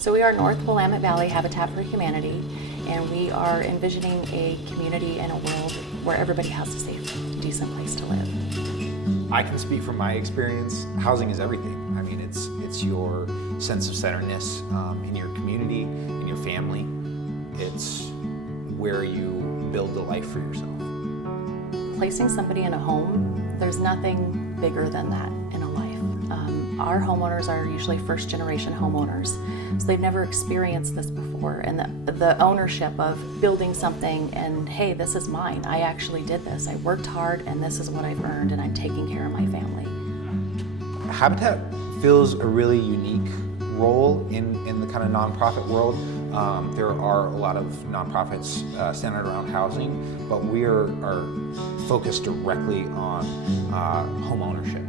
So we are North Willamette Valley Habitat for Humanity, and we are envisioning a community and a world where everybody has a safe, decent place to live. I can speak from my experience. Housing is everything. I mean, it's your sense of centeredness in your community, in your family. It's where you build a life for yourself. Placing somebody in a home, there's nothing bigger than that in a life. Our homeowners are usually first-generation homeowners, so they've never experienced this before, and the ownership of building something and, hey, this is mine, I actually did this, I worked hard, and this is what I've earned, and I'm taking care of my family. Habitat fills a really unique role in the kind of nonprofit world. There are a lot of nonprofits centered around housing, but we are focused directly on home ownership.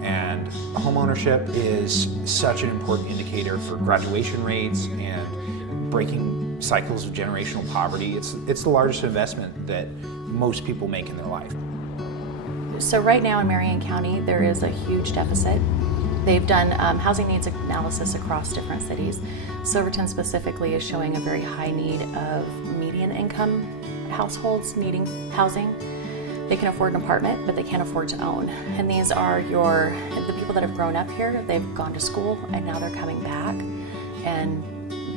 And home ownership is such an important indicator for graduation rates and breaking cycles of generational poverty. It's the largest investment that most people make in their life. So right now in Marion County, there is a huge deficit. They've done housing needs analysis across different cities. Silverton specifically is showing a very high need of median income households needing housing. They can afford an apartment, but they can't afford to own. And these are the people that have grown up here. They've gone to school and now they're coming back, and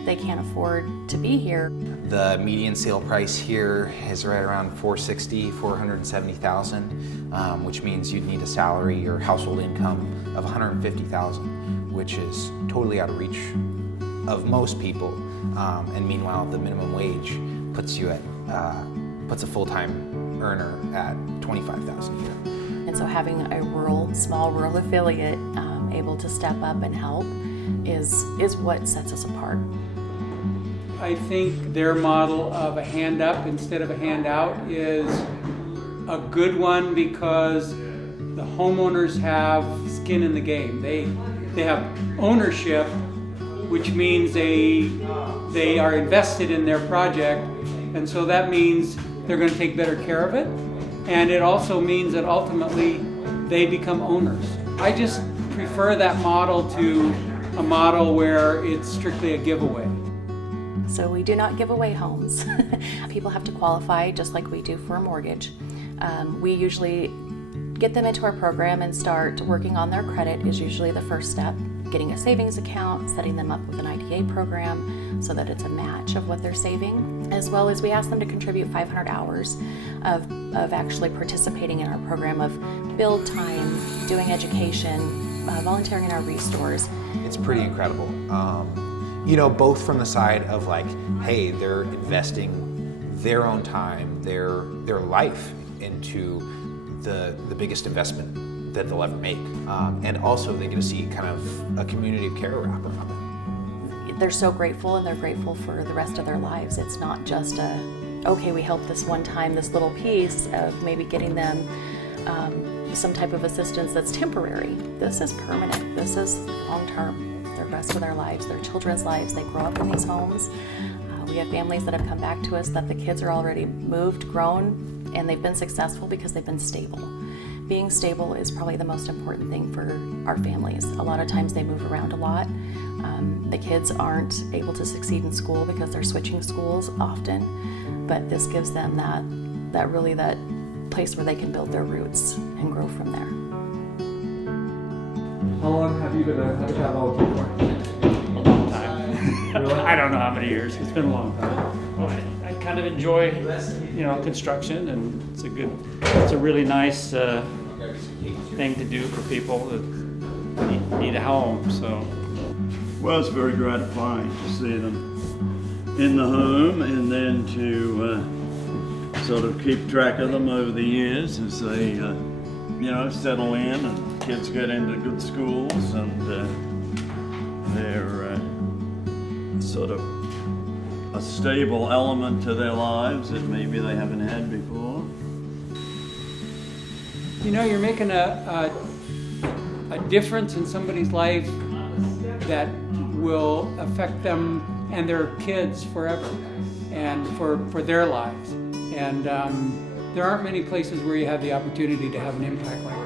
they can't afford to be here. The median sale price here is right around $470,000, which means you'd need a salary or household income of $150,000, which is totally out of reach of most people. And meanwhile, the minimum wage puts a full-time earner at $25,000 a year. And so having a small rural affiliate able to step up and help is what sets us apart. I think their model of a hand up instead of a handout is a good one because the homeowners have skin in the game. They have ownership, which means they are invested in their project, and so that means they're going to take better care of it, and it also means that ultimately they become owners. I just prefer that model to a model where it's strictly a giveaway. So we do not give away homes. People have to qualify just like we do for a mortgage. We usually get them into our program and start working on their credit is usually the first step. Getting a savings account, setting them up with an IDA program so that it's a match of what they're saving, as well as we ask them to contribute 500 hours of actually participating in our program of build time, doing education, volunteering in our restores. It's pretty incredible. Both from the side of like, hey, they're investing their own time, their life into the biggest investment that they'll ever make. And also they get to see kind of a community of care wrap around them. They're so grateful, and they're grateful for the rest of their lives. It's not just okay, we helped this one time, this little piece of maybe getting them some type of assistance that's temporary. This is permanent. This is long-term. The rest of their lives, their children's lives, they grow up in these homes. We have families that have come back to us that the kids are already moved, grown, and they've been successful because they've been stable. Being stable is probably the most important thing for our families. A lot of times they move around a lot. The kids aren't able to succeed in school because they're switching schools often, but this gives them that place where they can build their roots and grow from there. How long have you been a Habitat volunteer for? A long time. Really? I don't know how many years. It's been a long time. Well, I kind of enjoy, construction, and it's a really nice thing to do for people that need a home. So. Well, it's very gratifying to see them in the home, and then to sort of keep track of them over the years as they, settle in and kids get into good schools, and they're sort of a stable element to their lives that maybe they haven't had before. You're making a difference in somebody's life that will affect them and their kids forever, and for their lives. And there aren't many places where you have the opportunity to have an impact like that.